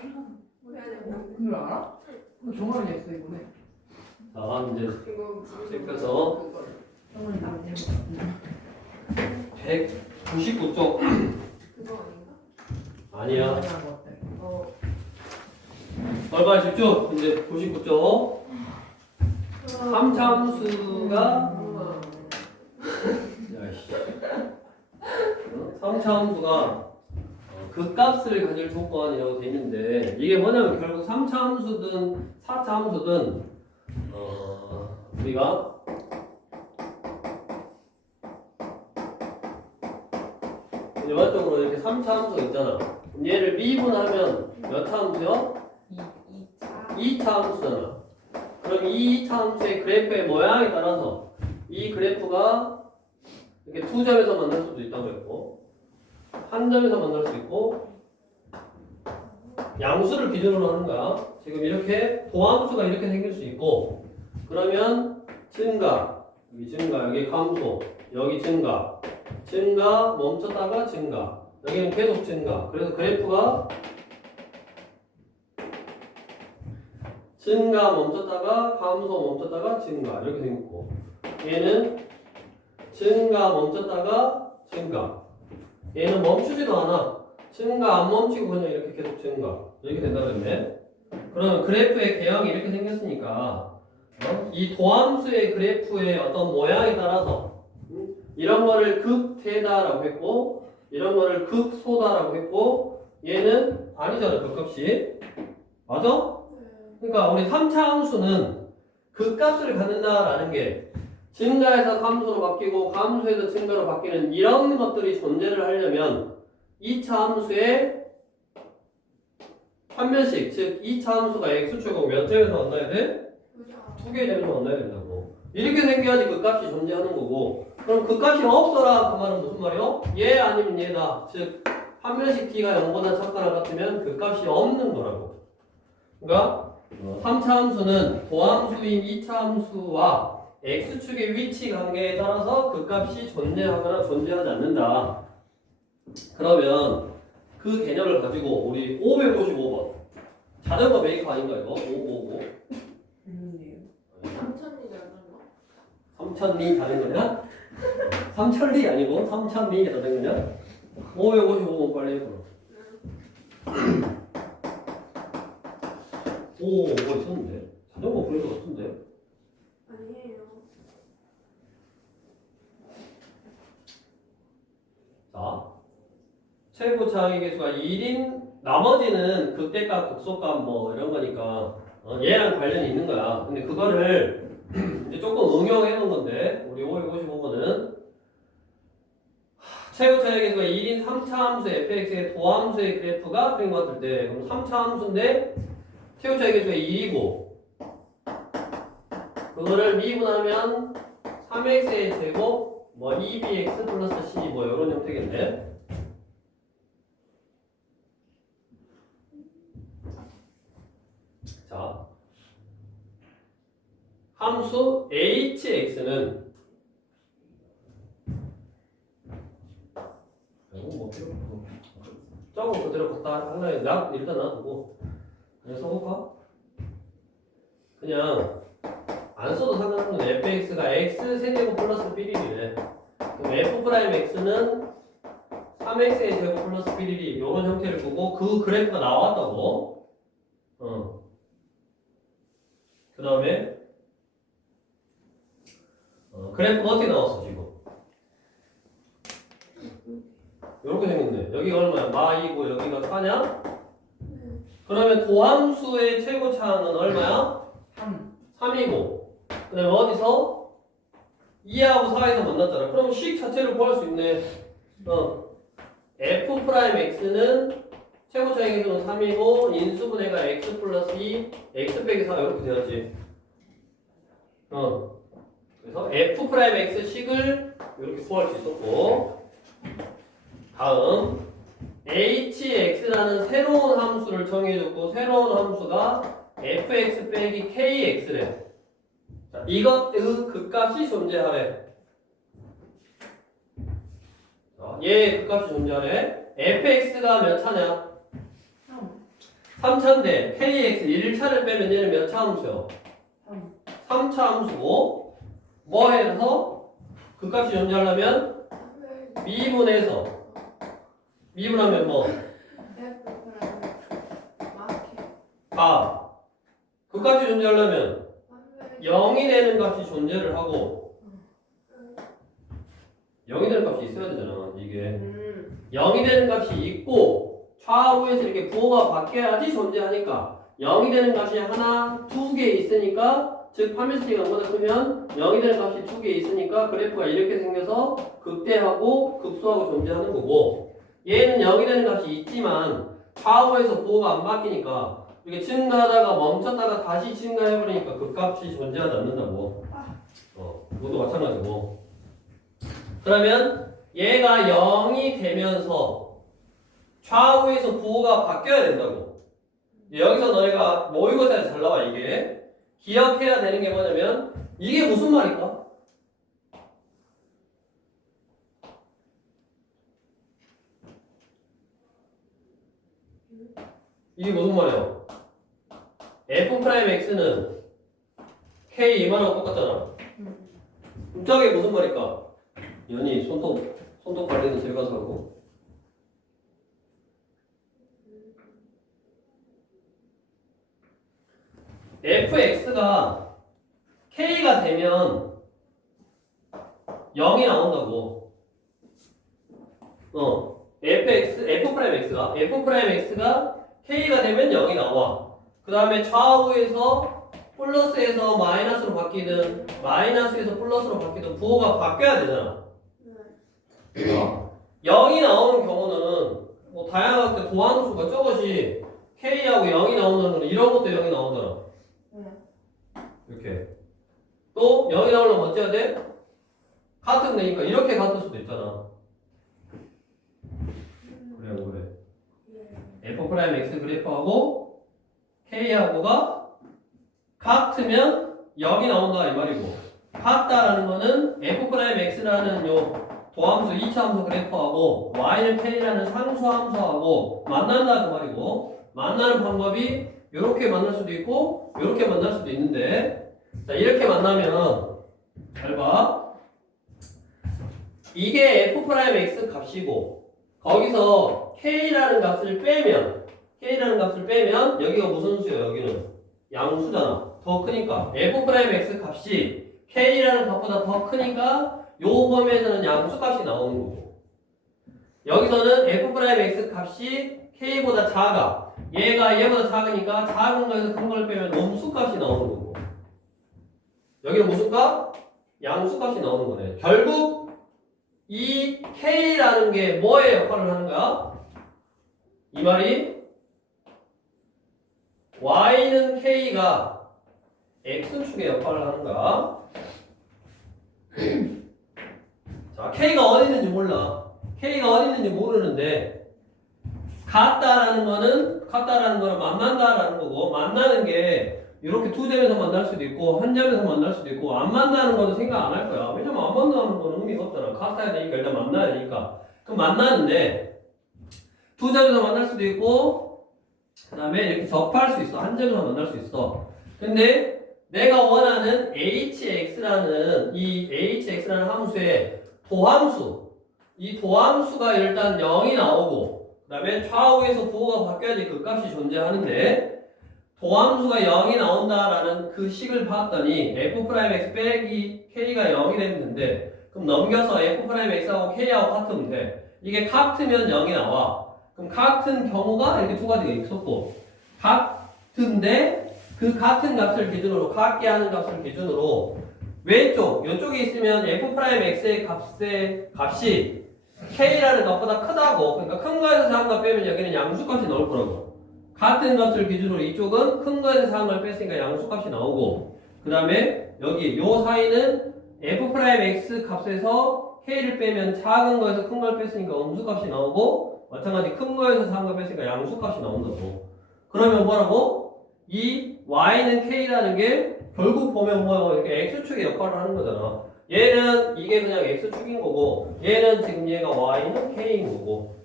그걸 알아? 그거 종아리 했어 이번에. 자, 이제 이거 체크해서 형은 나한테 199쪽 그거 아닌가? 아니야. 어. 얼마 집중. 이제 99쪽 3차함수가 야씨 3차함수가 그 값을 가질 조건이라고 돼 있는데 이게 뭐냐면 결국 3차 함수든 4차 함수든 우리가 일반적으로 이렇게 3차 함수가 있잖아. 그럼 얘를 미분하면 몇 차 함수요? 2차 함수잖아. 그럼 이 2차 함수의 그래프의 모양에 따라서 이 그래프가 이렇게 두 점에서 만날 수도 있다고 했고 한 점에서 만날 수 있고 양수를 기준으로 하는 거야. 지금 이렇게 도함수가 이렇게 생길 수 있고 그러면 증가 여기 감소 여기 증가 멈췄다가 증가 여기는 계속 증가. 그래서 그래프가 증가 멈췄다가 감소 멈췄다가 증가 이렇게 생겼고 얘는 증가 멈췄다가 증가 얘는 멈추지도 않아. 증가 안 멈추고 그냥 이렇게 계속 증가 이렇게 된다 그랬네. 그러면 그래프의 개형이 이렇게 생겼으니까 이 도함수의 그래프의 어떤 모양에 따라서 이런 거를 극대다라고 했고 이런 거를 극소다라고 했고 얘는 아니잖아 그 값이 맞아? 그러니까 우리 3차 함수는 그 값을 갖는다라는 게 증가해서 감소로 바뀌고 감소해서 증가로 바뀌는 이런 것들이 존재를 하려면 2차 함수의 한 면씩 즉 2차 함수가 x축이고 몇 점에서 만나야 돼? 두 개의 점에서 만나야 된다고. 이렇게 생겨야지 그 값이 존재하는 거고 그럼 그 값이 없어라 그 말은 무슨 말이요? 얘 아니면 얘다. 즉 한 면씩 t가 0보다 작거나 같으면 그 값이 없는 거라고. 그러니까 3차 함수는 도함수인 2차 함수와 x축의 위치 관계에 따라서 그 값이 존재하거나 존재하지 않는다. 그러면 그 개념을 가지고 우리 555번 자전거 메이커 아닌가 이거? 555 삼천리 자전거냐? 삼천리 아니고 삼천리 자전거냐? 555번 빨리 해봐. 오, 뭐 있었는데? 자전거 보는 것 같은데? 아니에요. 자, 최고 차항의 개수가 1인 나머지는 극대값, 극소값 뭐 이런 거니까 얘랑 관련이 있는 거야. 근데 그거를 이제 조금 응용해 놓은 건데 우리 555번은 최고 차항의 개수가 1인 3차 함수 fx의 도함수의 그래프가 그린 것 같을 때 그럼 3차 함수인데 최고 차항의 개수가 1이고 그거를 미분하면 3x의 제곱 뭐 2bx 플러스 c 뭐 이런 형태겠네. 자, 함수 hx는 뭐 필요 없고 저거 그대로 갖다 하나에 일단 놔두고 그냥 써볼까? 그냥 안 써도 상관없는 fx가 x 세제곱 플러스 b이래. 그럼 f'x는 3x의 제곱 플러스 b이 이런 형태를 보고 그 그래프가 나왔다고. 그 다음에 그래프가 어떻게 나왔어 지금? 이렇게 생겼네. 여기가 얼마야? 마이고 여기가 4냐? 그러면 도함수의 최고차는 얼마야? 3이고 그 다음에 어디서? 2하고 4에서 만났잖아. 그럼 식 자체를 구할 수 있네. f'x는 최고차의 개수는 3이고 인수분해가 x 플러스 2 x 빼기 4 이렇게 돼야지. 그래서 f'x 식을 이렇게 구할 수 있었고 다음 hx라는 새로운 함수를 정해줬고 새로운 함수가 fx 빼기 kx래. 자, 이것 그 값이 존재하래. 얘 그 값이 존재하래. fx가 몇 차냐? 3차인데 kx 1차를 빼면 얘는 몇 차 함수요? 3차 함수고 뭐 해서 그 값이 존재하려면 미분해서 미분하면 뭐? 그 값이 존재하려면 0이 되는 값이 존재를 하고 0이 되는 값이 있어야 되잖아 이게 0이 되는 값이 있고 좌우에서 이렇게 부호가 바뀌어야지 존재하니까 0이 되는 값이 하나, 두 개 있으니까 즉 파멸시티가 0보다 크면 0이 되는 값이 두 개 있으니까 그래프가 이렇게 생겨서 극대하고 극소하고 존재하는 거고 얘는 0이 되는 값이 있지만 좌우에서 부호가 안 바뀌니까 이렇게 증가하다가 멈췄다가 다시 증가해버리니까 그 값이 존재하지 않는다고. 이것도 마찬가지고. 그러면 얘가 0이 되면서 좌우에서 부호가 바뀌어야 된다고. 여기서 너희가 모의고사에서 잘 나와 이게. 기억해야 되는 게 뭐냐면 이게 무슨 말일까? 이게 무슨 말이야? f'x는 k 이만하고 똑같잖아. 저게 무슨 말일까? 연이 손톱 관리는 제가 가서 하고. fx가 k가 되면 0이 나온다고. f'x가 k가 되면 0이 나와. 그 다음에 좌우에서 플러스에서 마이너스로 바뀌든 마이너스에서 플러스로 바뀌든 부호가 바뀌어야 되잖아. 0이 나오는 경우는 뭐 다양하게 도함수가 저것이 k하고 0이 나오는 거는 이런 것도 0이 나오잖아. 이렇게. 또 0이 나오려면 어찌해야 돼? 같은 데니까 이렇게 같을 수도 있잖아. 그래. f'x 그래프하고 k하고가 같으면 0이 나온다 이 말이고 같다라는 거는 f'x라는 요 도함수 2차 함수 그래프하고 y는 k라는 상수 함수하고 만난다 그 말이고 만나는 방법이 이렇게 만날 수도 있고 이렇게 만날 수도 있는데 자 이렇게 만나면 잘 봐. 이게 f'x 값이고 거기서 k라는 값을 빼면 여기가 무슨 수예요? 여기는 양수잖아. 더 크니까 f'x 값이 k라는 값보다 더 크니까 요 범위에서는 양수값이 나오는 거고 여기서는 f'x 값이 k보다 작아. 얘가 얘보다 작으니까 작은 거에서 큰 걸 빼면 음수값이 나오는 거고 여기는 무슨 값? 양수값이 나오는 거네. 결국 이 k라는 게 뭐의 역할을 하는 거야? 이 말이 y는 k가 x축의 역할을 하는 거야. 자, k가 어디 있는지 몰라. k가 어디 있는지 모르는데 같다라는 거는 만난다라는 거고 만나는 게 이렇게 두 점에서 만날 수도 있고 한 점에서 만날 수도 있고 안 만나는 거는 생각 안 할 거야. 왜냐면 안 만나는 거는 의미가 없잖아. 같아야 되니까 일단 만나야 되니까. 그럼 만나는데 두 점에서 만날 수도 있고 그 다음에 이렇게 접할 수 있어. 한 점에서 만날 수 있어. 근데 내가 원하는 hx라는 함수의 도함수 이 도함수가 일단 0이 나오고 그 다음에 좌우에서 부호가 바뀌어야지 그 값이 존재하는데 도함수가 0이 나온다라는 그 식을 봤더니 f'x 빼기 k가 0이 됐는데 그럼 넘겨서 f'x하고 k하고 같으면 돼. 이게 같으면 0이 나와. 그럼 같은 경우가 이렇게 두 가지가 있었고 같은데 그 같은 값을 기준으로 같게 하는 값을 기준으로 왼쪽 이쪽에 있으면 f'x의 값이 k라는 값보다 크다고 그러니까 큰 거에서 작은 거 빼면 여기는 양수값이 나올 거라고. 같은 값을 기준으로 이쪽은 큰 거에서 작은 걸 뺐으니까 양수값이 나오고 그 다음에 여기 요 사이는 f'x 값에서 k를 빼면 작은 거에서 큰 걸 뺐으니까 음수값이 나오고 마찬가지 큰 거에서 작은 걸 뺐으니까 양수값이 나온다고. 그러면 뭐라고? 이 y는 k라는 게 결국 보면 뭐 이렇게 x축의 역할을 하는 거잖아. 얘는 이게 그냥 x축인 거고 얘는 지금 얘가 y는 k인 거고.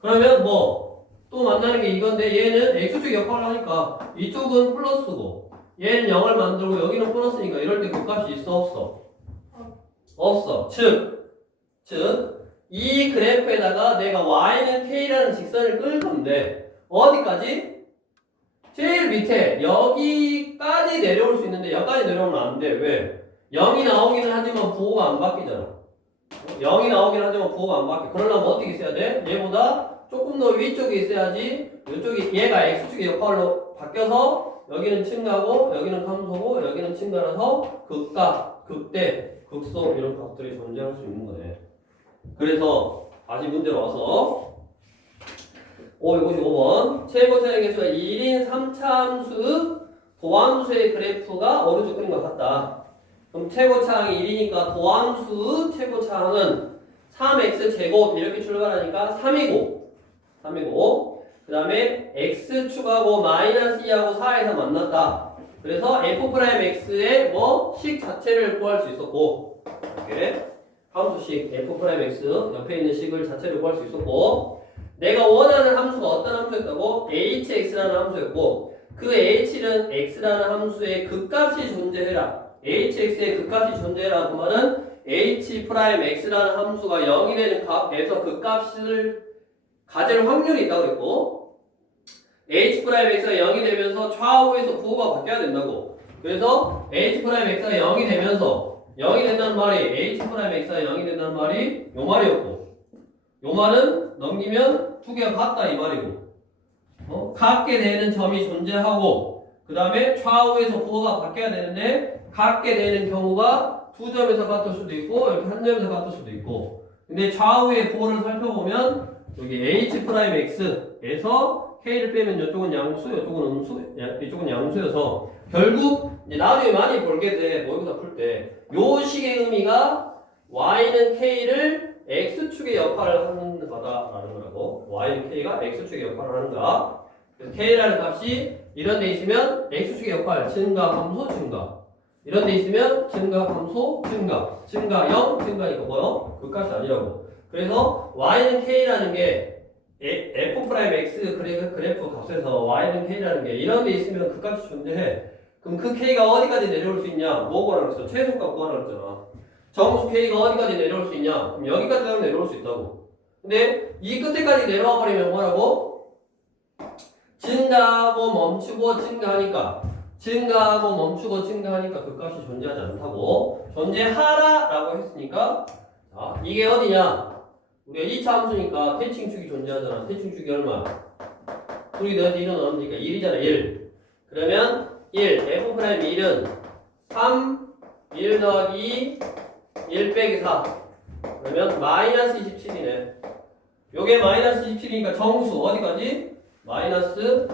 그러면 뭐 또 만나는 게 이건데 얘는 x축 역할을 하니까 이쪽은 플러스고 얘는 0을 만들고 여기는 플러스니까 이럴 때 그 값이 있어 없어? 없어. 즉 이 그래프에다가 내가 y는 k라는 직선을 끌 건데 어디까지? 제일 밑에 여기까지 내려올 수 있는데 여기까지 내려오면 안 돼. 왜? 0이 나오기는 하지만 부호가 안 바뀌잖아. 0이 나오긴 하지만 부호가 안 바뀌어. 그러려면 어떻게 있어야 돼? 얘보다 조금 더 위쪽에 있어야지 이쪽이 얘가 x축의 역할로 바뀌어서 여기는 증가고 여기는 감소고 여기는 증가라서 극각, 극대, 극소 이런 값들이 존재할 수 있는 거네. 그래서 다시 문제로 와서 555번 최고차의 개수가 1인 3차함수 도함수의 그래프가 오른쪽 그린 것 같다. 그럼 최고차항이 1이니까 도함수 최고차항은 3x 제곱 이렇게 출발하니까 3이고 그 다음에 x축하고 마이너스 2하고 4에서 만났다. 그래서 f'x의 식 자체를 구할 수 있었고 이렇게 함수식 f'x 옆에 있는 식을 자체를 구할 수 있었고 내가 원하는 함수가 어떤 함수였다고? hx라는 함수였고 그 h는 x라는 함수의 극값이 존재해라. hx의 극값이 존재해라. 그 말은 h'x라는 함수가 0이 되는 값에서 극값을 가질 확률이 있다고 그랬고 h'x가 0이 되면서 좌우에서 부호가 바뀌어야 된다고. 그래서 h'x가 0이 되면서 0이 된다는 말이 h'x가 0이 된다는 말이 요 말이었고 요 말은 넘기면 두 개가 같다 이 말이고 같게 되는 점이 존재하고 그 다음에 좌우에서 부호가 바뀌어야 되는데 같게 되는 경우가 두 점에서 같을 수도 있고 이렇게 한 점에서 같을 수도 있고 근데 좌우의 부호를 살펴보면 여기 h'x에서 k를 빼면 이쪽은 양수, 이쪽은 음수, 이쪽은 양수여서 결국 이제 나중에 많이 볼게 돼 모의고사 풀 때 요 식의 의미가 y는 k를 x축의 역할을 하는 거다라는 거라고. y는 k가 x축의 역할을 하는가. 그래서 k라는 값이 이런 데 있으면 x축의 역할 증가, 감소, 증가. 이런 데 있으면 증가, 감소, 증가. 증가 0, 증가니까 뭐요? 그 값이 아니라고. 그래서 y는 k라는 게 f'x 그래프 값에서 y는 k라는 게 이런 데 있으면 그 값이 존재해. 그럼 그 k가 어디까지 내려올 수 있냐? 뭐 구하라고 했어? 최소값 구하라고 했잖아. 정수 k가 어디까지 내려올 수 있냐? 그럼 여기까지 내려올 수 있다고. 근데 이 끝에까지 내려와 버리면 뭐라고? 증가하고 멈추고 증가하니까 그 값이 존재하지 않다고. 존재하라라고 했으니까 자, 이게 어디냐? 우리가 2차 함수니까 대칭축이 존재하잖아. 대칭축이 얼마? 둘이 더해서 1은 얼마입니까? 1이잖아. 1. 그러면 1, f'1은 3, 1 더하기 1 빼기 4 그러면 마이너스 27이네. 요게 마이너스 27이니까 정수 어디까지? 마이너스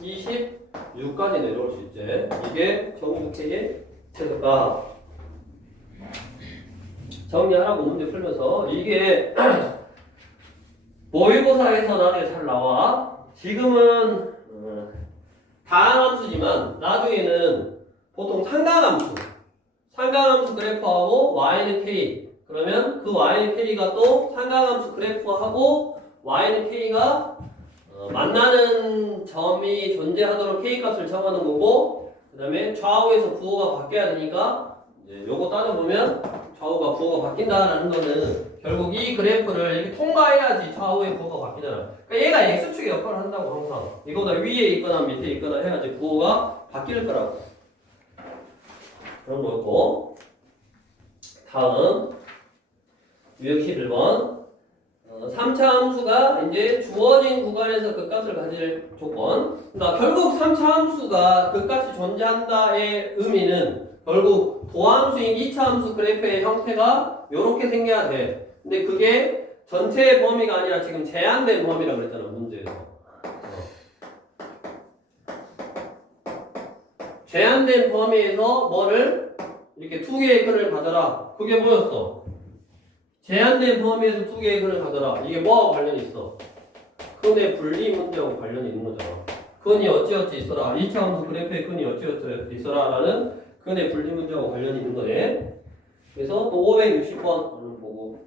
26까지 내려올 수 있지. 이게 정수 K의 최소값. 정리하라고 문제 풀면서 이게 모의고사에서 나중에 잘 나와. 지금은 다항함수지만 나중에는 보통 상강함수 그래프하고 y는 k 그러면 그 y는 k가 또 상강함수 그래프하고 y는 k가 만나는 점이 존재하도록 k 값을 정하는 거고 그 다음에 좌우에서 부호가 바뀌어야 되니까 이제 요거 따져보면 좌우가 부호가 바뀐다라는 거는 결국 이 그래프를 이렇게 통과해야지 좌우의 부호가 바뀌잖아. 그러니까 얘가 x축의 역할을 한다고 항상 이거보다 위에 있거나 밑에 있거나 해야지 부호가 바뀔 거라고. 그런 거였고 다음 유형 11번 3차 함수가 이제 주어진 구간에서 그 값을 가질 조건. 그러니까 결국 3차 함수가 그 값이 존재한다의 의미는 결국 도함수인 2차 함수 그래프의 형태가 이렇게 생겨야 돼. 근데 그게 전체의 범위가 아니라 지금 제한된 범위라고 그랬잖아 문제에서. 제한된 범위에서 뭐를 이렇게 두 개의 근을 가져라. 그게 뭐였어? 제한된 범위에서 두 개의 근을 가져라. 이게 뭐하고 관련이 있어? 근의 분리 문제하고 관련이 있는 거잖아. 근이 어찌어찌 있어라. 2차 함수 그래프의 근이 어찌어찌 있어라 라는 근의 분리 문제하고 관련이 있는 거네. 그래서 또 560번 오늘 보고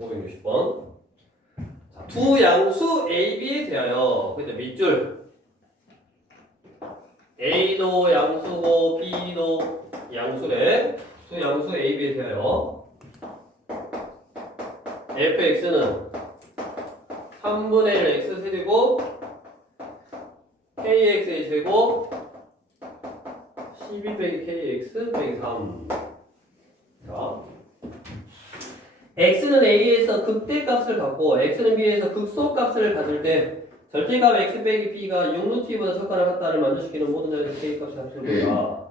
560번. 자, 두 양수 AB에 대하여 그때 밑줄 A도 양수고 B도 양수래. 두 양수 AB에 대하여 fx는 3분의 1 x 세제곱 kx의 제곱 12 빼기 kx 빼기 3. 자, x는 a에서 극대값을 갖고 x는 b에서 극소값을 가질 때 절대값 x 빼기 b가 6루트보다 적거나 같다를 만족시키는 모든 자리에서 k값의 합수를 보라.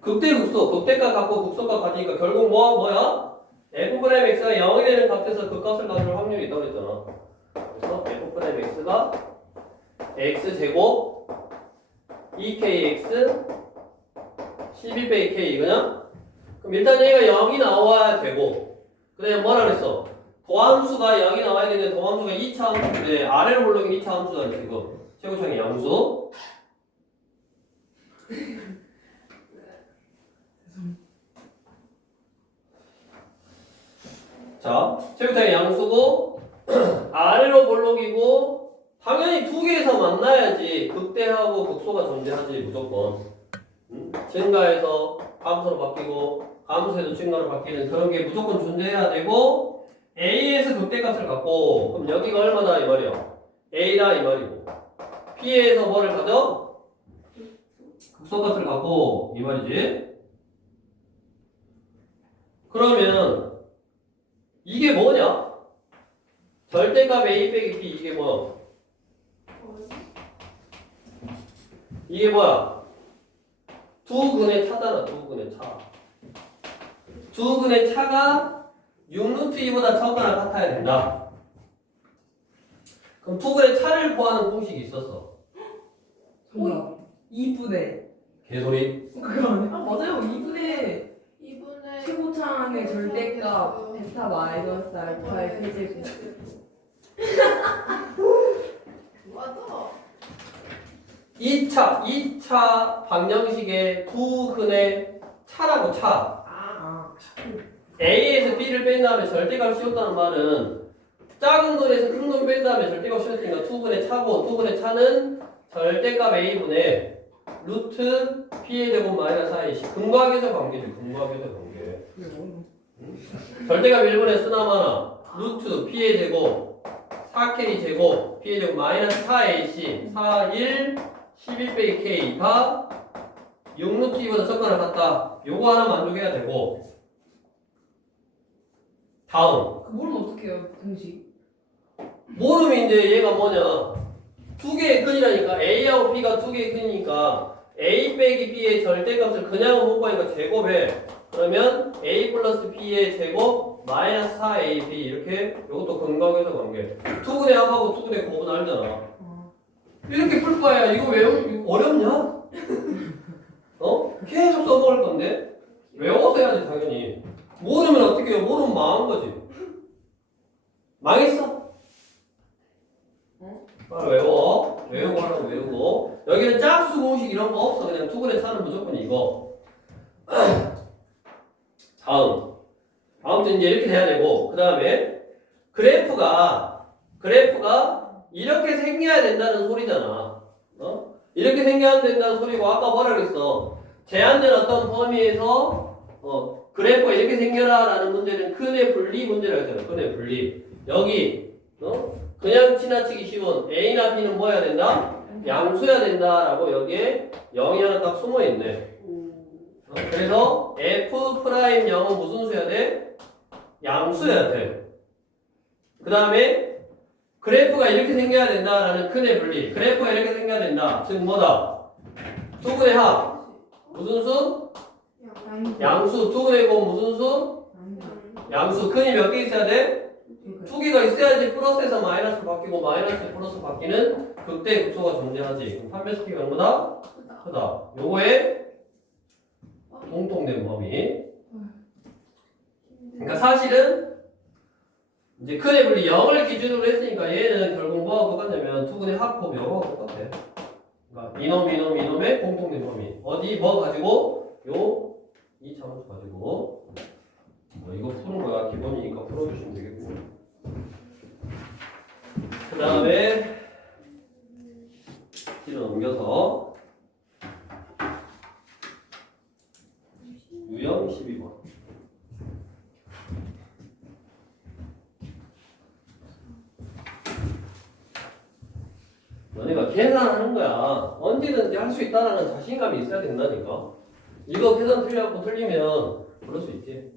극대 극소, 극대값 갖고 극소값 가지니까 결국 뭐야? f'x가 0이 되는 값에서 그 값을 가질 확률이 있다고 그랬잖아. 그래서 f'x가 x제곱 2kx 12 빼기 k 이거냐? 그럼 일단 얘가 0이 나와야 되고 그 다음에 뭐라 그랬어? 도함수가 0이 나와야 되는데 도함수가 2차 함수인데 아래로 올라오긴 2차 함수잖아 지금 최고창의 양수. 자, 최고창의 양수고 아래로 볼록이고 당연히 두 개에서 만나야지 극대하고 극소가 존재하지 무조건. 증가해서 함수로 바뀌고 함수에도 증가로 바뀌는 그런 게 무조건 존재해야 되고 A에서 극대값을 갖고 그럼 여기가 얼마다 이 말이야? A다 이 말이고 B에서 뭐를 가져? 극소값을 갖고 이 말이지. 그러면 이게 뭐냐? 절대값 A 빼기 B 이게 뭐야? 이게 뭐야? 두 근의 차잖아. 두 근의 차. 두 근의 차가 6루트 2보다 적거나 같아야 된다. 그럼 두 근의 차를 구하는 공식이 있었어. 정답 2분의 개소리. 그거 아니야? 아 맞아요 2분의 2분의 최고창의 절대값 베타 마이너스 알파의 세제곱. 맞아. 2차 방정식의 두 근의 차라고 차. 아 A에서 B를 뺀 다음에 절대값을 씌웠다는 말은 작은 근에서 큰 근 뺀 다음에 절대값 씌웠으니까 두 근의 차고 두 근의 차는 절대값 A분의 루트 P의 제곱 마이너스 4AC 근과계적 관계지. 근과계적 관계. 그게 뭐? 절대값 1분의 쓰나마나 루트 P의 제곱 4K 제곱 P의 제곱 마이너스 4AC 4, 1 11 빼기 K가 6루트 2보다 적거나 같다. 요거 하나 만족해야 되고 다음 그 모르면 어떡해요 공식. 모르면 이제 얘가 뭐냐 두 개의 근이라니까 A하고 B가 두 개의 근이니까 A 빼기 B의 절대값을 그냥 못 구하니까 제곱해. 그러면 A 플러스 B의 제곱 마이너스 4AB 이렇게 이것도 근각에서 관계. 투근의 합하고 투근의 곱은 알잖아. 이렇게 풀 거야. 이거 외우기 어렵냐? 어? 계속 써먹을 건데 외워서 해야지 당연히. 모르면 어떻게 해요? 모르면 망한 거지. 망했어. 빨리 외워. 외우고 하라고 외우고. 여기는 짝수 공식 이런 거 없어. 그냥 투근의 차는 무조건 이거. 다음. 아무튼 이제 이렇게 돼야 되고 그 다음에 그래프가 이렇게 생겨야 된다는 소리잖아. 어? 이렇게 생겨야 된다는 소리고 아까 뭐라 그랬어? 제한된 어떤 범위에서 그래프가 이렇게 생겨라 라는 문제는 근의 분리 문제라고 했잖아. 근의 분리. 여기 그냥 지나치기 쉬운 A나 B는 뭐 해야 된다? 양수해야 된다라고 여기에 0이 하나 딱 숨어있네. 그래서 F'0은 무슨 수여야 돼? 양수여야 돼. 그 다음에 그래프가 이렇게 생겨야 된다라는 큰의 분리. 그래프가 이렇게 생겨야 된다. 즉 뭐다? 투근의 합. 무슨 수? 양수. 투근의 곱 무슨 수? 양수. 근이 몇 개 있어야 돼? 두 개가 있어야지 플러스에서 마이너스 바뀌고 마이너스 플러스 바뀌는 극대 극소가 존재하지. 그럼 판별식 키가 얼마다? 크다. 요거에 공통된 범위. 그러니까 사실은 이제 큰의 분리 0을 기준으로 했으니까 얘는 결국 뭐하고 똑같냐면 투근의 합법 0하고 똑같아. 그러니까 이놈의 공통된 범위. 어디 뭐 가지고 요 2차원수 가지고 다음에 뒤로 넘겨서 유형 12번. 너네가 계산하는 거야. 언제든지 할 수 있다라는 자신감이 있어야 된다니까. 이거 계산 틀려갖고 틀리면 그럴 수 있지.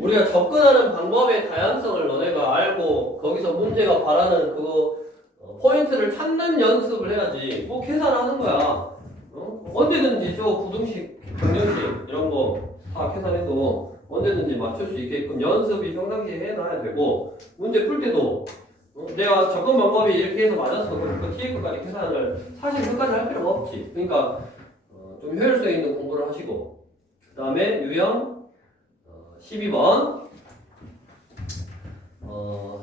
우리가 접근하는 방법의 다양성을 너네가 알고 거기서 문제가 바라는 그거 포인트를 찾는 연습을 해야지. 뭐 계산하는 거야. 언제든지 저 부등식, 경량식 이런 거 다 계산해도 언제든지 맞출 수 있게끔 연습이 평상시에 해놔야 되고 문제 풀 때도 내가 접근 방법이 이렇게 해서 맞았어. 그 TF까지 계산을 사실 끝까지 할 필요가 없지. 그러니까 좀 효율성 있는 공부를 하시고 그 다음에 유형 12번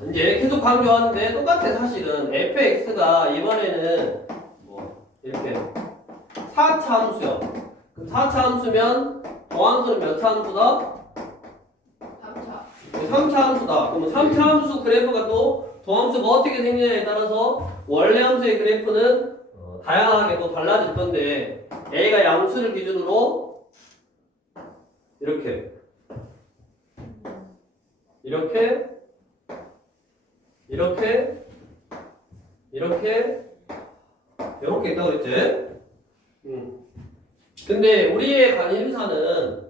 이제 계속 강조하는데 똑같아. 사실은 fx가 이번에는 뭐 이렇게 4차 함수야. 그럼 4차 함수면 더함수는 몇 차 함수다? 3차. 3차 함수다. 그러면 3차 함수 그래프가 또 더함수가 어떻게 생기냐에 따라서 원래 함수의 그래프는 다양하게 또 달라질 건데 a가 양수를 기준으로 이렇게 이렇게 있다고 그랬지? 근데 우리의 관심사는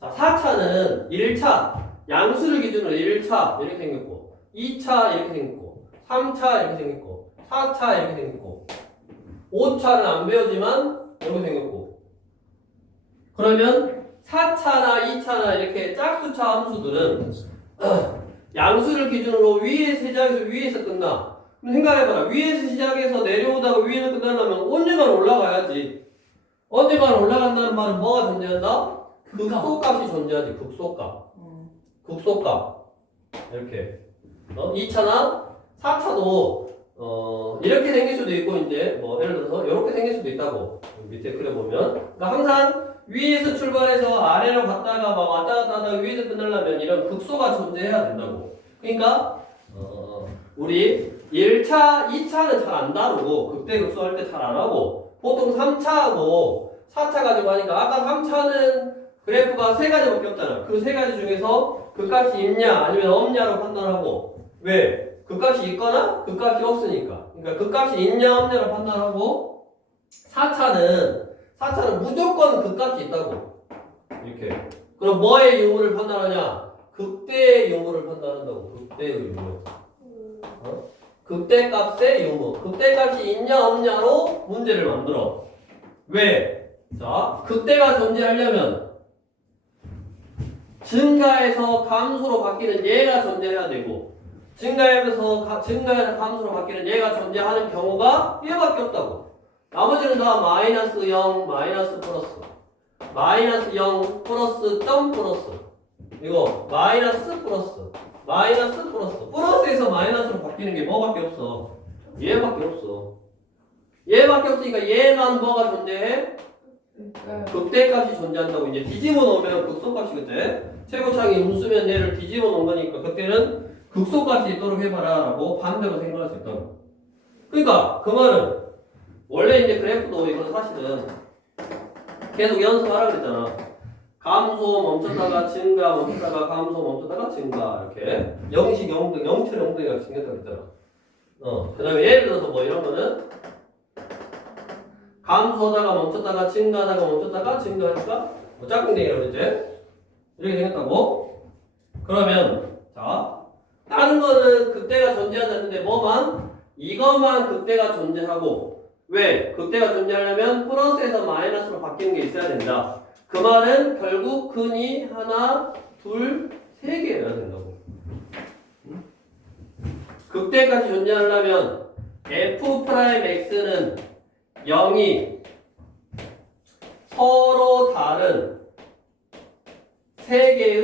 자, 4차는 1차 양수를 기준으로 1차 이렇게 생겼고 2차 이렇게 생겼고 3차 이렇게 생겼고 4차 이렇게 생겼고 5차는 안 배우지만 이렇게 생겼고 그러면 4차나 2차나 이렇게 짝수차 함수들은 양수를 기준으로 위에서 시작해서 위에서 끝나. 그럼 생각해봐라. 위에서 시작해서 내려오다가 위에서 끝나려면 언젠간 올라가야지. 언젠간 올라간다는 말은 뭐가 존재한다? 극소값이 존재하지. 극소값. 극소값. 이렇게. 2차나 4차도 이렇게 생길 수도 있고 이제 뭐 예를 들어서 이렇게 생길 수도 있다고. 밑에 그려보면. 그러니까 항상 위에서 출발해서 아래로 갔다가 막 왔다 갔다 하다가 위에서 끝나려면 이런 극소가 존재해야 된다고. 그러니까 우리 1차, 2차는 잘 안 다루고 극대 극소할 때 잘 안 하고 보통 3차하고 4차 가지고 하니까 아까 3차는 그래프가 세 가지밖에 없잖아. 그 세 가지 중에서 그 값이 있냐 아니면 없냐로 판단하고 왜? 그 값이 있거나 그 값이 없으니까. 그러니까 그 값이 있냐 없냐로 판단하고 4차는 무조건 그 값이 있다고. 이렇게. 그럼 뭐의 유무를 판단하냐? 극대의 유무를 판단한다고. 극대의 유무. 극대값의 유무. 극대값이 있냐 없냐로 문제를 만들어. 왜? 자, 극대가 존재하려면 증가해서 감소로 바뀌는 얘가 존재해야 되고 증가해서 감소로 바뀌는 얘가 존재하는 경우가 얘밖에 없다고. 나머지는 다 마이너스 0, 마이너스 플러스 마이너스 0 플러스 점 플러스 이거 마이너스 플러스 마이너스 플러스 플러스에서 마이너스로 바뀌는 게 뭐밖에 없어. 얘밖에 없어. 얘밖에 없으니까 얘만 뭐가 존재해? 극대값이 존재한다고. 이제 뒤집어 놓으면 극소값이 그때 최고창이 음수면 얘를 뒤집어 놓은 거니까 그때는 극소값이 있도록 해봐라 라고 반대로 생각할 수 있다고. 그러니까 그 말은 원래 이제 그래프도 이건 사실은 계속 연습하라 그랬잖아. 감소 멈췄다가 증가 멈췄다가 감소 멈췄다가 증가 이렇게 영식 영등 영철 영등이가 생겼다고 그랬잖아. 그 다음에 예를 들어서 뭐 이런 거는 감소하다가 멈췄다가 증가하다가 멈췄다가 증가하니까 뭐 짝꿍댕이라고 그랬지? 이렇게 생겼다고? 그러면 자 다른 거는 극대가 존재하지 않는데 뭐만? 이것만 극대가 존재하고 왜? 극대가 존재하려면 플러스에서 마이너스로 바뀌는 게 있어야 된다. 그 말은 결국 근이 하나, 둘, 세 개여야 된다고. 극대까지 존재하려면 f'x는 0이 서로 다른 세 개의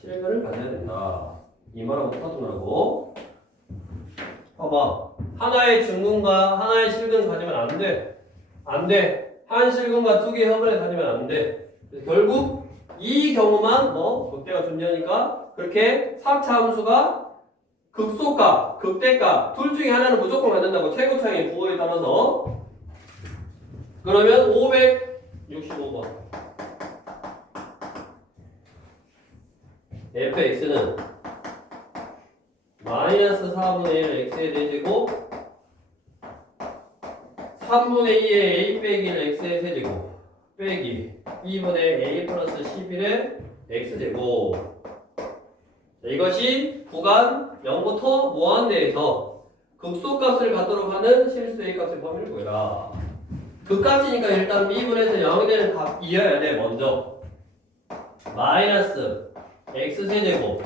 실근을 가져야 된다. 이 말하고 똑같더라고. 봐봐. 하나의 중근과 하나의 실근 가지면 안 돼. 안 돼. 한 실근과 두 개의 허근을 가지면 안 돼. 그래서 결국 이 경우만 뭐 극대가 존재하니까 그렇게 4차 함수가 극소값, 극대값 둘 중에 하나는 무조건 갖는다고 최고차항의 부호에 따라서. 그러면 565번 fx는 마이너스 4분의 1 x의 대제곱 3분의 2의 a 빼기 1 x의 세제곱 빼기 2분의 a 플러스 11의 x제곱. 이것이 구간 0부터 무한대에서 극소값을 갖도록 하는 실수의 값의 범위를 구해라. 극값이니까 일단 미분에서 0이 되는 값이어야 돼. 먼저 마이너스 x세제곱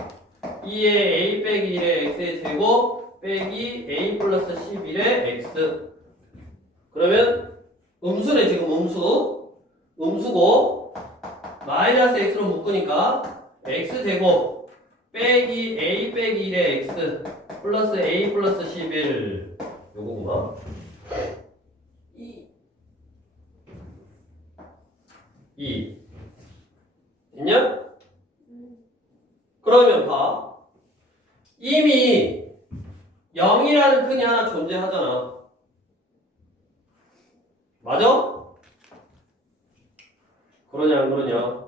2의 a 빼기 1의 x의 제곱 빼기 a 플러스 11의 x. 그러면 음수네. 지금 음수고 마이너스 x로 묶으니까 x제곱 빼기 a 빼기 1의 x 플러스 a 플러스 11 요거구만. 2 있냐? 그러면 봐. 이미 0이라는 끈이 하나 존재하잖아. 맞아? 그러냐 안 그러냐?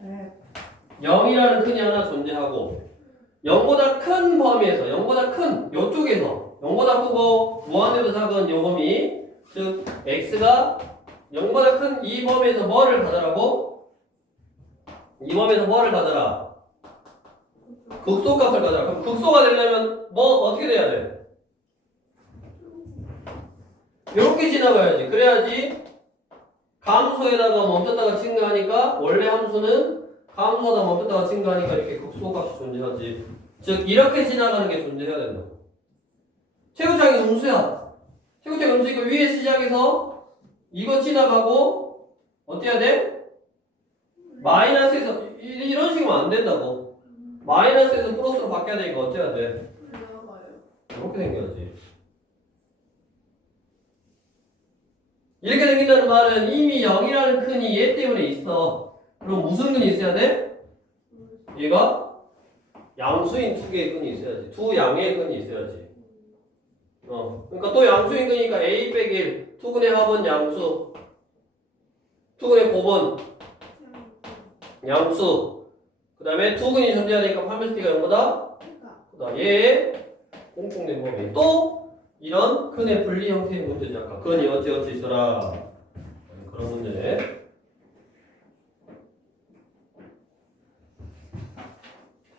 네. 0이라는 끈이 하나 존재하고 0보다 큰 범위에서 0보다 큰 요쪽에서 0보다 크고 무한대로 작은 요 범위 즉 x가 0보다 큰 이 범위에서 뭐를 가더라고? 이 범위에서 뭐를 가더라? 극소값을 가더라. 그럼 극소가 되려면 뭐 어떻게 돼야 돼? 이렇게 지나가야지. 그래야지 감소에다가 멈췄다가 증가하니까 원래 함수는 감소하다 멈췄다가 증가하니까 이렇게 극소값이 존재하지. 즉 이렇게 지나가는 게 존재해야 된다. 최고차항이 음수야. 최고차항이 음수니까 위에 시작해서 이거 지나가고 어떻게 해야 돼? 마이너스에서 이런 식이면 안 된다고. 마이너스에서 플러스로 바뀌어야 되니까 어떻게 해야 돼? 이렇게 생겨야지. 이렇게 생긴다는 말은 이미 0이라는 끈이 얘 때문에 있어. 그럼 무슨 끈이 있어야 돼? 얘가 양수인 두 개의 끈이 있어야지. 두 양의 끈이 있어야지. 그러니까 또 양수인 끈이니까 a 빼기 1 투근의 합은 양수 투근의 곱은 양수 그 다음에 투근이 존재하니까 판별식가 0보다 크다. 얘의 공통된 범위. 또 이런 근의 분리 형태의 문제지. 아까 근이 어찌어찌 있어라 그런 문제.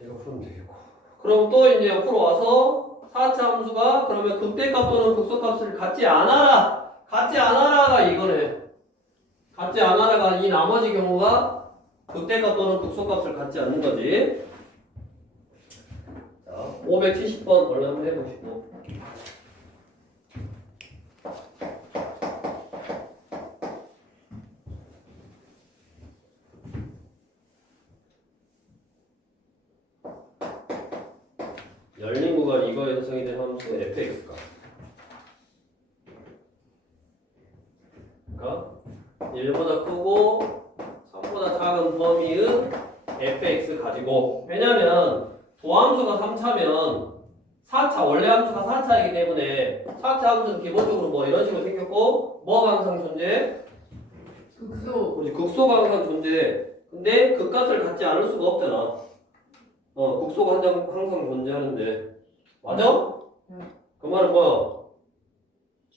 이거 풀면 되겠고. 그럼 또 이제 옆으로 와서 4차 함수가 그러면 극대값 또는 극소값을 갖지 않아라. 갖지 않아라가 이거네. 갖지 않아라가 이 나머지 경우가 극대값 또는 극소값을 갖지 않는 거지. 자, 570번 얼른 한번 해보시고. 열린 구간 이거에 해석이 된 함수 fx가 그러니까 1보다 크고 3보다 작은 범위의 fx 가지고. 왜냐면 도함수가 3차면 4차 원래 함수가 4차이기 때문에 4차 함수는 기본적으로 뭐 이런 식으로 생겼고 뭐가 항상 존재해? 극소. 우리 극소가 항상 존재해. 근데 극값을 갖지 않을 수가 없잖아. 극소가 항상 존재하는데. 맞아? 네. 그 말은 뭐야?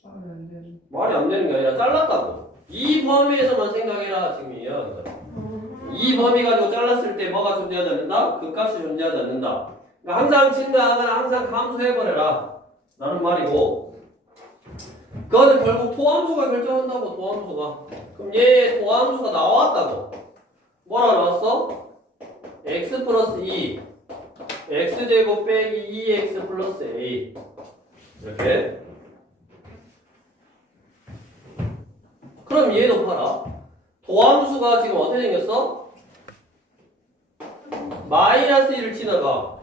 말이 안 되는. 말이 안 되는 게 아니라 잘랐다고. 이 범위에서만 생각해라 지금이야. 이 범위 가지고 잘랐을 때 뭐가 존재하지 않는다? 극값이 존재하지 않는다. 그러니까 항상 증가하거나 항상 감소해버려라 라는 말이고, 그거는 결국 토함수가 결정한다고. 토함수가. 그럼 얘 토함수가 나왔다고. 뭐라 나왔어? x 플러스 2 x제곱 빼기 2x 플러스 a 이렇게. 그럼 얘도 봐라. 도함수가 지금 어떻게 생겼어? 마이너스 1을 지나가.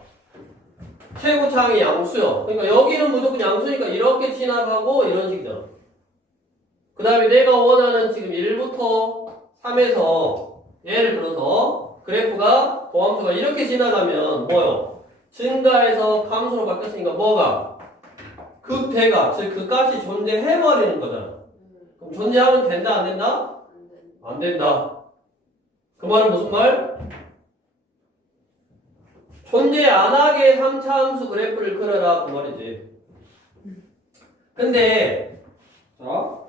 최고차항이 양수요. 그러니까 여기는 무조건 양수니까 이렇게 지나가고 이런 식이잖아. 그 다음에 내가 원하는 지금 1부터 3에서 예를 들어서 그래프가 도함수가 이렇게 지나가면 뭐요? 증가해서 감소로 바뀌었으니까 뭐가? 극대가, 즉 그 값이 존재해버리는 거잖아. 그럼 존재하면 된다, 안 된다? 안 된다. 그 말은 무슨 말? 존재 안 하게 3차 함수 그래프를 그려라 그 말이지. 근데 자,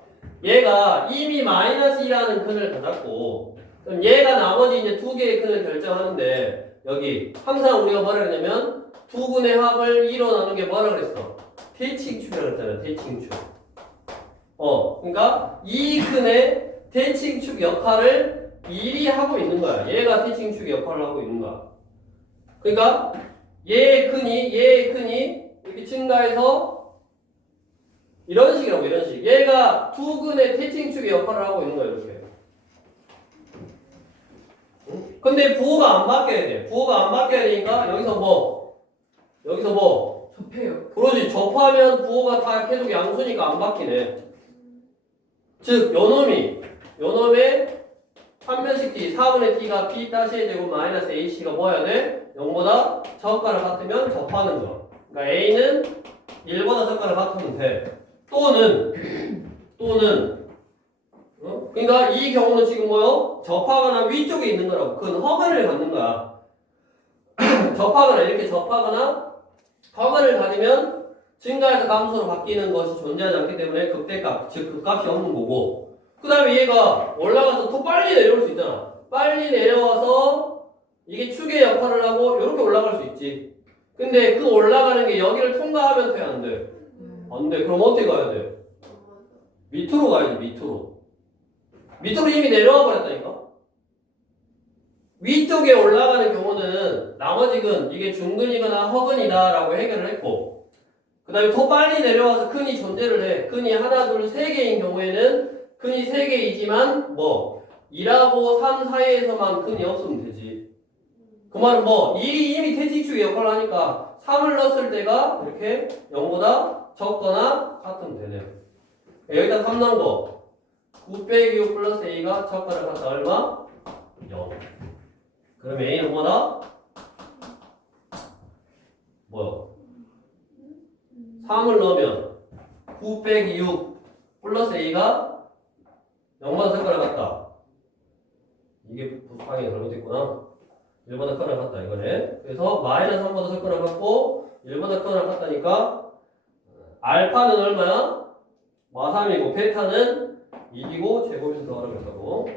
얘가 이미 마이너스 2라는 근을 가졌고 그럼 얘가 나머지 이제 두 개의 근을 결정하는데 여기 항상 우리가 뭐라 그랬냐면 두 근의 합을 2로 나눈 게 뭐라 그랬어? 대칭축이라고 그랬잖아요. 대칭축. 그러니까 이 근의 대칭축 역할을 1이 하고 있는 거야. 얘가 대칭축 역할을 하고 있는 거야. 그러니까 얘의 근이 이렇게 증가해서 이런 식이라고 이런 식. 얘가 두 근의 대칭축의 역할을 하고 있는 거야 이렇게. 근데 부호가 안 바뀌어야 돼. 부호가 안 바뀌어야 되니까 여기서 뭐 접해요. 그러지. 접하면 부호가 다 계속 양수니까 안 바뀌네. 즉 요놈의 한 변씩 t 4분의 t가 p 다시의 제곱 마이너스 ac가 뭐여야 돼? 0보다 저가를 같으면 접하는 거. 그러니까 a는 1보다 저가를 같으면 돼. 또는 그러니까 이 경우는 지금 뭐요? 접하거나 위쪽에 있는 거라고. 그건 허근을 갖는 거야. 접하거나 이렇게 접하거나 허근을 가지면 증가해서 감소로 바뀌는 것이 존재하지 않기 때문에 극대값, 즉 극값이 없는 거고 그 다음에 얘가 올라가서 더 빨리 내려올 수 있잖아. 빨리 내려와서 이게 축의 역할을 하고 이렇게 올라갈 수 있지. 근데 그 올라가는 게 여기를 통과하면 돼? 안 돼? 안 돼. 그럼 어떻게 가야 돼? 밑으로 가야지. 밑으로 이미 내려와 버렸다니까. 위쪽에 올라가는 경우는 나머지 근 이게 중근이거나 허근이다 라고 해결을 했고 그 다음에 더 빨리 내려와서 근이 존재를 해. 근이 하나 둘 세 개인 경우에는 근이 3개이지만 2하고 3 사이에서만 근이 없으면 되지. 그 말은 1이 이미 대칭축의 역할을 하니까 3을 넣었을 때가 이렇게 0보다 적거나 같으면 되네요. 여기다 3 넣은 거 9 빼기 6 플러스 a가 적거나 같다 얼마? 0. 그럼 a는 뭐다? 3을 넣으면 9 빼기 6 플러스 a가 0보다 큰 같다. 이게 방향이 잘못됐구나. 1보다 큰 같다 이거네. 그래서 마이너스 3보다 큰 같고 1보다 큰 같다니까 알파는 얼마야? 마3이고 베타는 2이고 제곱에서 더하는 거고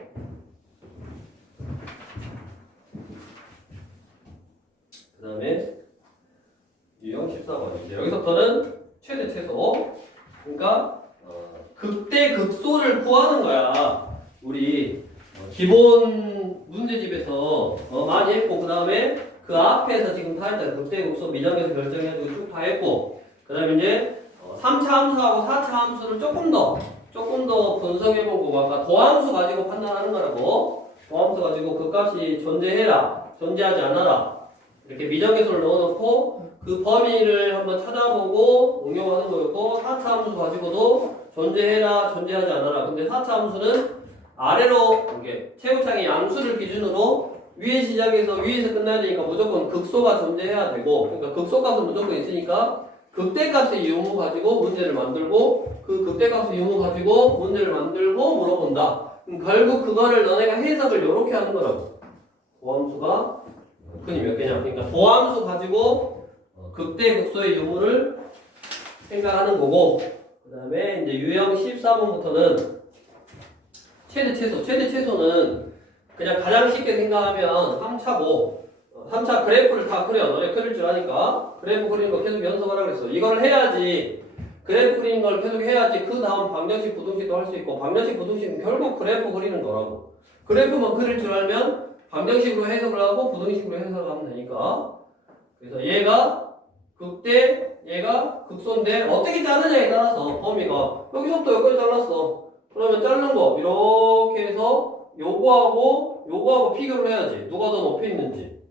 그 다음에 유형 14번 이제 여기서부터는 최대 최소 그러니까 극대 극소를 구하는 거야. 우리 기본 문제집에서 많이 했고 그 다음에 그 앞에서 지금 다 했잖아. 극대 극소 미정에서 결정해가지고 쭉 다 했고 그 다음에 이제 3차 함수하고 4차 함수를 조금 더 분석해보고 아까 도함수 가지고 판단하는 거라고. 도함수 가지고 그 값이 존재해라 존재하지 않아라 이렇게 미정계수를 넣어놓고 그 범위를 한번 찾아보고 응용하는 거였고 4차 함수 가지고도 존재해라 존재하지 않아라. 근데 4차 함수는 아래로 이렇게 최고창의 양수를 기준으로 위에 시작해서 위에서 끝나야 되니까 무조건 극소가 존재해야 되고 그러니까 극소값은 무조건 있으니까 극대값의 유무 가지고 문제를 만들고 그 극대값의 유무 가지고 문제를 만들고 물어본다. 그럼 결국 그거를 너네가 해석을 이렇게 하는 거라고. 도함수가 근이 몇 개냐? 그러니까 도함수 가지고 극대 극소의 유무를 생각하는 거고 그 다음에 이제 유형 14번부터는 최대 최소는 그냥 가장 쉽게 생각하면 3차고 3차 그래프를 다 그려. 너네 그릴 줄 아니까 그래프 그리는 거 계속 연습하라 그랬어. 이걸 해야지 그래프 그리는 걸 계속 해야지 그 다음 방정식 부등식도 할 수 있고 방정식 부등식은 결국 그래프 그리는 거라고. 그래프만 그릴 줄 알면 방정식으로 해석을 하고 부등식으로 해석을 하면 되니까 그래서 얘가 극대 얘가 극소인데 어떻게 자르냐에 따라서 범위가 여기서부터 여기까지 잘랐어. 그러면 자른 거 이렇게 해서 요거하고 비교를 해야지. 누가 더 높이 있는지.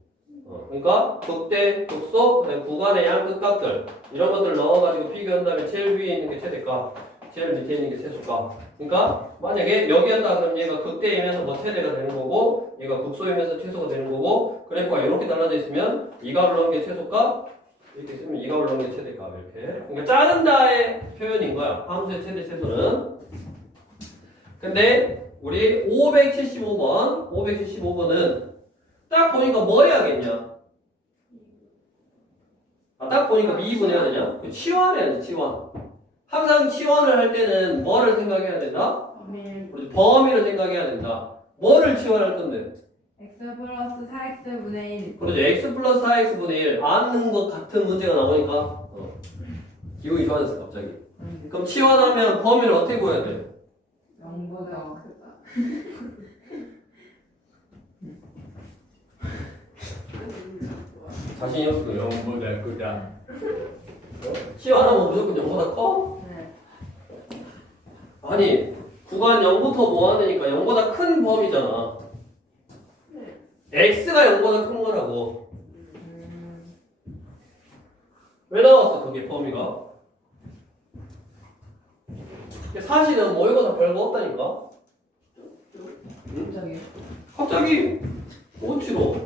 그러니까 극대, 극소, 그다음에 구간의 양 끝값들 이런 것들 넣어가지고 비교한 다음에 제일 위에 있는 게 최대값, 제일 밑에 있는 게 최소값. 그러니까 만약에 여기였다 그러면 얘가 극대이면서 뭐 최대가 되는 거고 얘가 극소이면서 최소가 되는 거고 그래프가 이렇게 달라져 있으면 이가 올라온 게 최소값 이렇게 있으면 이가 올라온 게 최대값 이렇게. 그러니까 자른다의 표현인 거야. 함수의 최대 최소는. 근데 우리 575번은 딱 보니까 뭐 해야겠냐? 딱 보니까 미분해야 되냐? 치환해야지 치환. 항상 치환을 할 때는 뭐를 생각해야 된다? 범위를 생각해야 된다. 뭐를 치환할 건데? x 플러스 4x분의 1. 그렇죠. x 플러스 4x분의 1 아는 것 같은 문제가 나오니까 기분이 좋아졌어 갑자기. 그럼 치환하면 범위를 어떻게 구해야 돼? 0보다 자신이 없어도 0보다 크다. 치환하면 무조건 0보다 커? 네. 아니 구간 0부터 모아내니까 0보다 큰 범위잖아. x가 0보다 큰 거라고. 왜 나왔어 그게 범위가? 사실은 모의고사 별거 없다니까. 갑자기 갑자기 어치로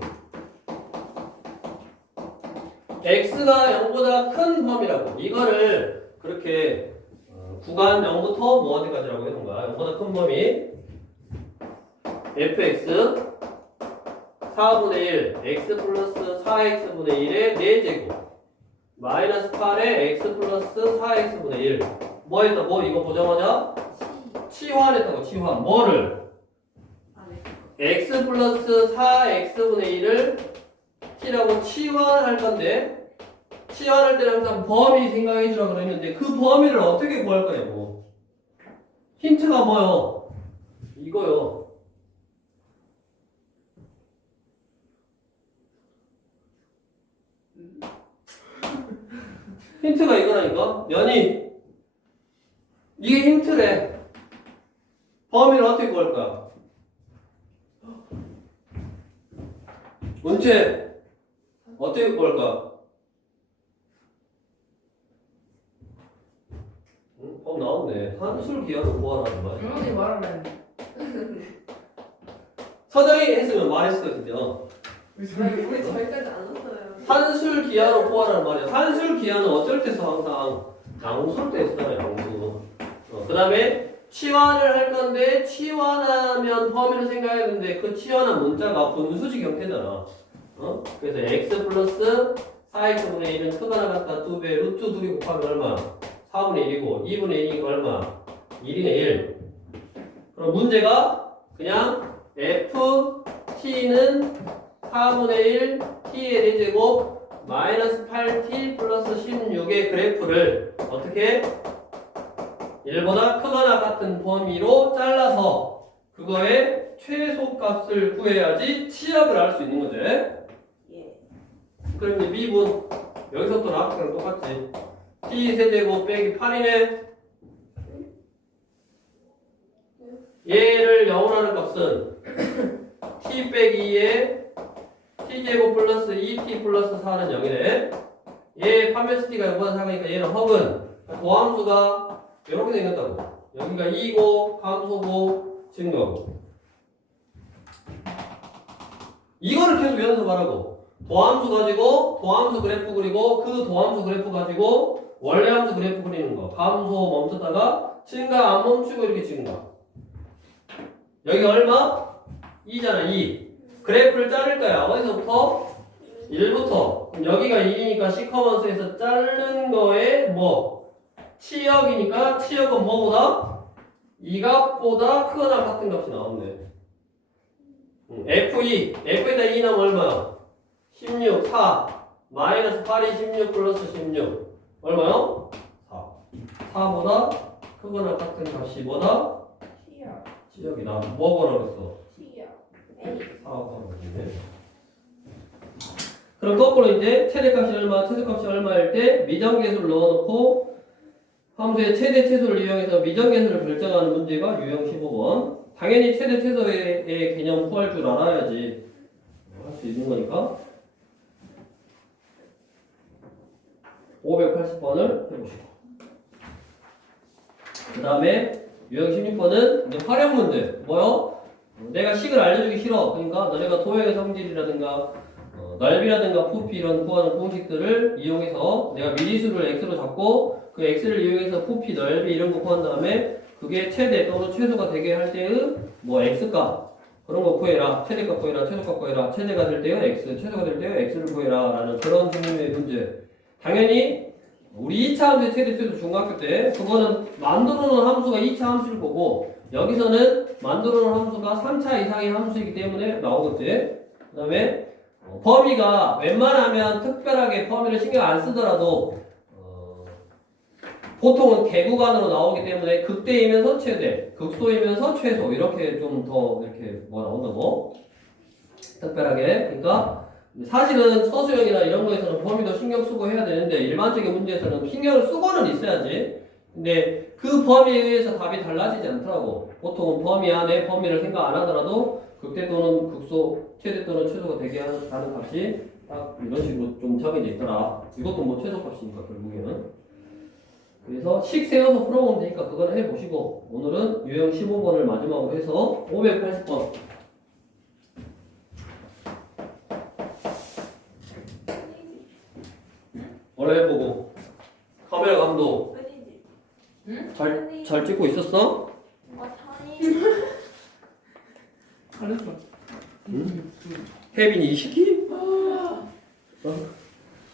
x가 0보다 큰 범위라고. 이거를 그렇게 구간 0부터 뭐 어디까지라고 해놓은 거야. 0보다 큰 범위 fx 4분의 1 x 플러스 4x분의 1의 4제곱 마이너스 8의 x 플러스 4x분의 1 뭐 했다? 뭐 이거 보자마자 치환했다고. 치환 뭐를? x 플러스 4x분의 1을 t라고 치환할 건데 치환할 때는 항상 범위 생각해 주라고 그랬는데 그 범위를 어떻게 구할 거냐고. 힌트가 뭐요? 이거요. 힌트가 이거라니까. 연희 이게 힌트래. 범위를 어떻게 구할 거야? 은채 어떻게 구할 거야? 나왔네. 산술 기하로 구하라는 말. 조용히 말하래. 서정이 했으면 말했을 거거든요. 우리 저기까지 안 왔어요. 산술 기하로 구하라는 말이야. 산술 기하는 어쩔 때 써? 항상 양수일 때 쓰잖아요. 양수. 그 다음에 치환을 할 건데 치환하면 범위를 생각해야 되는데 그 치환한 문자가 분수지 형태잖아. 그래서 x 플러스 4x분의 1은 크거나 같다 2배 루트 2개 곱하면 얼마? 4분의 1이고 2분의 1이니까 얼마? 1인의 1. 그럼 문제가 그냥 ft는 4분의 1 t의 4제곱 마이너스 8t 플러스 16의 그래프를 어떻게? 1보다 크거나 같은 범위로 잘라서 그거의 최소값을 구해야지 치역을 알 수 있는 거지. 예. 그럼 이제 미분 여기서 또 나왔던 거랑 똑같지. t 세제곱 빼기 8이네. 얘를 0으로 하는 값은 t 빼기 2에 t제곱 플러스 2t 플러스 4는 0이네. 얘 판매스 t가 0보다 작으니까 얘는 허근 도함수가 이렇게 생겼다고. 여기가 2고 감소고 증거고. 이거를 계속 연습하라고. 도함수 가지고 도함수 그래프 그리고 그 도함수 그래프 가지고 원래 함수 그래프 그리는 거. 감소 멈췄다가 증가 안 멈추고 이렇게 증가. 여기가 얼마? 2잖아 2. 그래프를 자를 거야. 어디서부터? 1부터. 그럼 여기가 2니까 시커먼스에서 자른 거에 뭐? 치역이니까 치역은 뭐보다? 이 값보다 크거나 같은 값이 나왔네. F2, F에다 2 나면 얼마야? 16, 4 마이너스 8이 16 플러스 16 얼마요? 4 4보다 크거나 같은 값이 뭐다? 치열. 치역이다. 뭐 보라고 했어? 치열. 4하고 그러네. 그럼 거꾸로 이제 최대값이 얼마, 최소값이 얼마일 때 미정계수를 넣어놓고 함수의 최대 최소를 이용해서 미정계수를 결정하는 문제가 유형 15번. 당연히 최대 최소의 개념 구할 줄 알아야지 할 수 있는 거니까. 580번을 해보시고. 그 다음에 유형 16번은 이제 활용 문제. 뭐요? 내가 식을 알려주기 싫어. 그러니까 너네가 도형의 성질이라든가 넓이라든가 부피 이런 구하는 공식들을 이용해서 내가 미리수를 x로 잡고 그 x를 이용해서 부피, 넓이 이런 거 구한 다음에 그게 최대 또는 최소가 되게 할 때의 뭐 x값 그런 거 구해라. 최대값 구해라. 최소값 구해라. 최대가 될 때의 x, 최소가 될 때의 x를 구해라 라는 그런 종류의 문제. 당연히 우리 2차 함수의 최대, 최소 중학교 때 그거는 만들어 놓은 함수가 2차 함수일 거고 여기서는 만들어 놓은 함수가 3차 이상의 함수이기 때문에 나오겠지. 그 다음에 범위가 웬만하면 특별하게 범위를 신경 안 쓰더라도 보통은 개구간으로 나오기 때문에 극대이면서 최대, 극소이면서 최소 이렇게 좀 더 이렇게 뭐 나온다고 특별하게. 그러니까 사실은 서술형이나 이런 거에서는 범위도 신경 쓰고 해야 되는데 일반적인 문제에서는 신경을 쓰고는 있어야지. 근데 그 범위에 의해서 답이 달라지지 않더라고. 보통은 범위 안에 범위를 생각 안 하더라도 극대 또는 극소, 최대 또는 최소가 되게 하는 값이 딱 이런 식으로 좀 정해져 있더라. 이것도 뭐 최소값이니까 결국에는. 그래서 식 세워서 풀어보면 되니까 그거는 해보시고 오늘은 유형 15번을 마지막으로 해서 580번 원래 해보고 카메라 감독 아니지. 잘 찍고 있었어? 아니. 잘했어. 혜빈이 이 시키?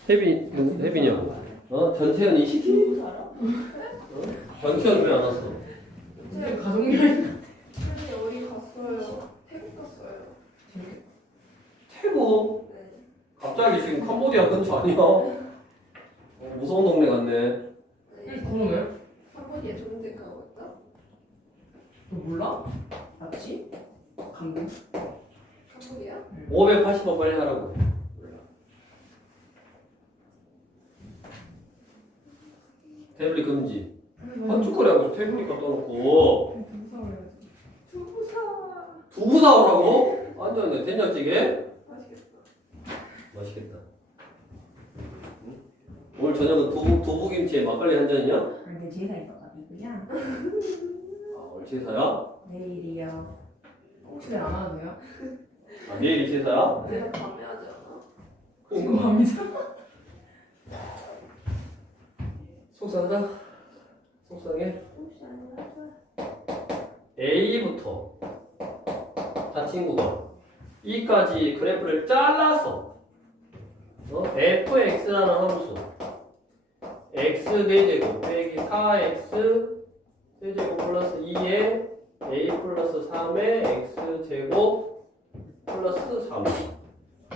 혜빈이야. 전채연 이 시키? 살아? 전채연 왜 안 왔어? 근데 가족여행 근데 어디 갔어요? 태국 갔어요. 태국? 네. 갑자기 지금 캄보디아 근처 아니야? 무서운 동네 같네. 네. 그러네. 캄보디아 좋은 데 가고 있다. 너 몰라? 맞지? 감동. 캄보디아? 580번 빨리 하라고. 태블릿 금지. 한축거리 하고 태블릿 갖다 놓고 무서워요. 두부사. 두부 사오라고? 완전 된장찌개? 맛있겠다. 맛있겠다. 응? 오늘 저녁은 두부김치에 막걸리 한 잔이냐? 근데 제가 있어가지고요. 아, 오늘 제사야? 내일이요. 혹시 안 와도 돼요? 아, 내일이 제사야? 내가 밤에 하지 않아? 지금 밤이죠? 속상하다? 속상해? 혹시 안 왔어? A부터 자 친구가 E까지 그래프를 잘라서 fx라는 함수 x 4제곱 빼기 4x 세제곱 플러스 2에 a 플러스 3에 x제곱 플러스 3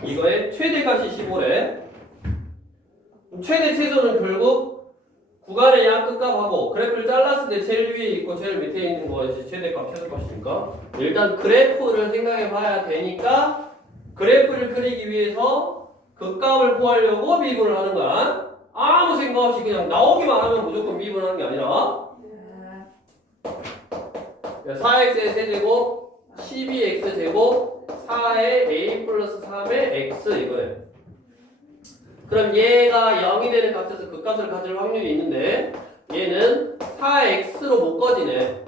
이거의 최대값이 15래. 최대 최소는 결국 구간의 양끝값하고 그래프를 잘랐을 때 제일 위에 있고 제일 밑에 있는 것이 최대값, 최소값이니까 일단 그래프를 생각해 봐야 되니까 그래프를 그리기 위해서 그 값을 구하려고 미분을 하는 거야. 아무 생각 없이 그냥 나오기만 하면 무조건 미분하는 게 아니라 4x의 세제곱 12x제곱 4의 a 플러스 3의 x 이거예요. 그럼 얘가 0이 되는 값에서 그 값을 가질 확률이 있는데 얘는 4x로 못 꺼지네.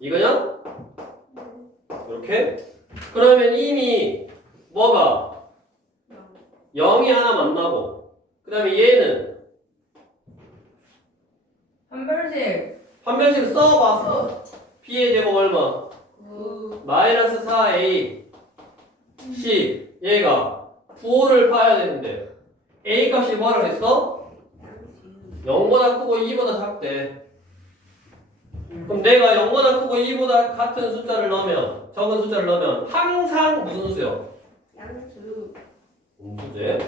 이거냐? 이렇게? 그러면 이미 뭐가 0이 하나 만나고 그 다음에 얘는 한 별씩. 한 변씩 써봤어. b의 제곱 얼마? 마이너스 4a C 얘가 9호를 파야 되는데 A 값이 뭐라 했어? 0보다 크고 2보다 작대. 그럼 내가 0보다 크고 2보다 같은 숫자를 넣으면 적은 숫자를 넣으면 항상 무슨 수요? 양수. 음수제.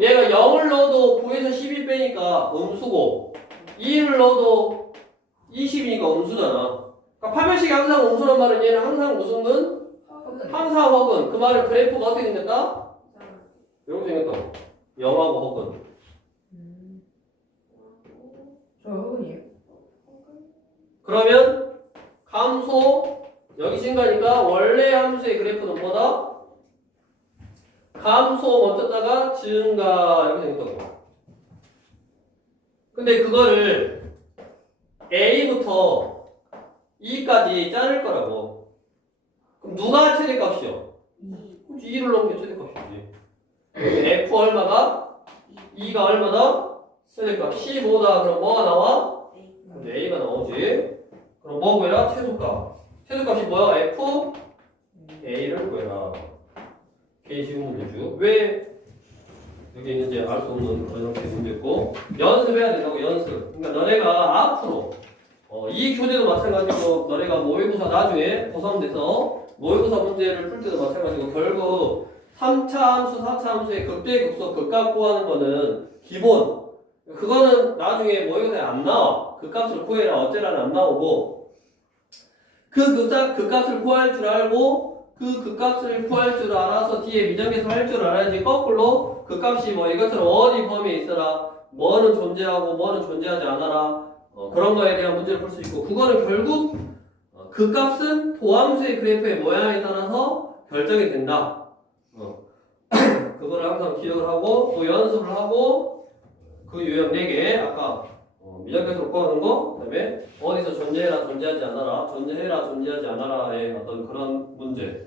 얘가 0을 넣어도 9에서 12 빼니까 음수고 2를 넣어도 20이니까 음수잖아. 그러니까 파멸식이 항상 음수란 말은 얘는 항상 무슨 근? 항상 혹은 그 말은 그래프가 어떻게 생겼다? 이렇게 생겼다고. 0하고 혹은. 저 흑은이에요. 그러면 감소 여기 증가니까 원래 함수의 그래프는 뭐다? 감소 멈췄다가 증가 이렇게 생겼다고. 근데 그거를 A부터 E까지 자를 거라고. 그럼 누가 최대값이요? 2를 넣은 게 최대값이지. F 얼마다? 2가 얼마다? 최대값 15다. 그럼 뭐가 나와? 근데 A가 나오지. 그럼 뭐 구해라? 최소값. 최소값이 뭐야? F A를 구해라. K 쉬운 문제죠. 왜 여기 있는지 알 수 없는 그런 형태의 문제고, 연습해야 된다고. 연습. 그러니까 너네가 앞으로 이 교재도 마찬가지고, 너네가 모의고사 나중에 고3 돼서 모의고사 문제를 풀 때도 마찬가지고, 결국 3차 함수, 4차 함수의 극대, 극소, 극값 구하는 거는 기본. 그거는 나중에 모의고사에 안 나와. 그 값을 구해라 어쩌라는 안 나오고, 그 값을 구할 줄 알고 그 값을 구할 줄 알아서 뒤에 미정계산 할 줄 알아야지. 거꾸로 그 값이 뭐 이것처럼 어디 범위에 있어라, 뭐는 존재하고 뭐는 존재하지 않아라, 그런 거에 대한 문제를 풀 수 있고, 그거는 결국 그 값은 도함수의 그래프의 모양에 따라서 결정이 된다. 그거를 항상 기억을 하고 또 연습을 하고, 그 유형 4개 아까 미적계수로 구하는 거, 그 다음에 어디서 존재해라 존재하지 않아라, 존재해라 존재하지 않아라의 어떤 그런 문제,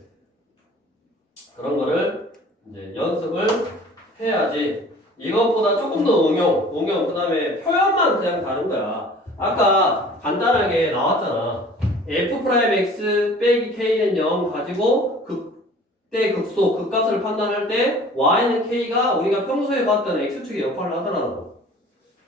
그런 거를 이제 연습을 해야지. 이것보다 조금 더 응용, 그 다음에 표현만 그냥 다른 거야. 아까 간단하게 나왔잖아. F'X 빼기 K는 0 가지고 극대 극소 극값을 판단할 때 Y는 K가 우리가 평소에 봤던 X축의 역할을 하더라고.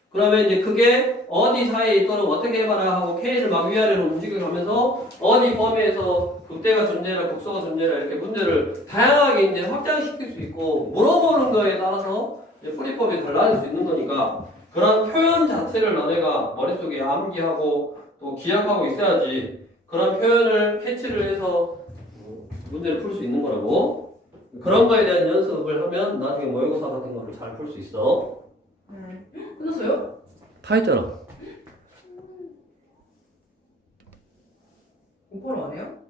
그러면 이제 그게 어디 사이에 있도록 어떻게 해봐라 하고 K를 막 위아래로 움직여가면서 어디 범위에서 극대가 존재해라 극소가 존재해라 이렇게 문제를 다양하게 이제 확장시킬 수 있고, 물어보는 거에 따라서 이제 풀이법이 달라질 수 있는 거니까, 그런 표현 자체를 너네가 머릿속에 암기하고 또 기억하고 있어야지 그런 표현을 캐치를 해서 문제를 풀 수 있는 거라고. 그런 거에 대한 연습을 하면 나중에 모의고사 같은 거를 잘 풀 수 있어. 끝났어요? 다 했잖아. 공부를 안 해요?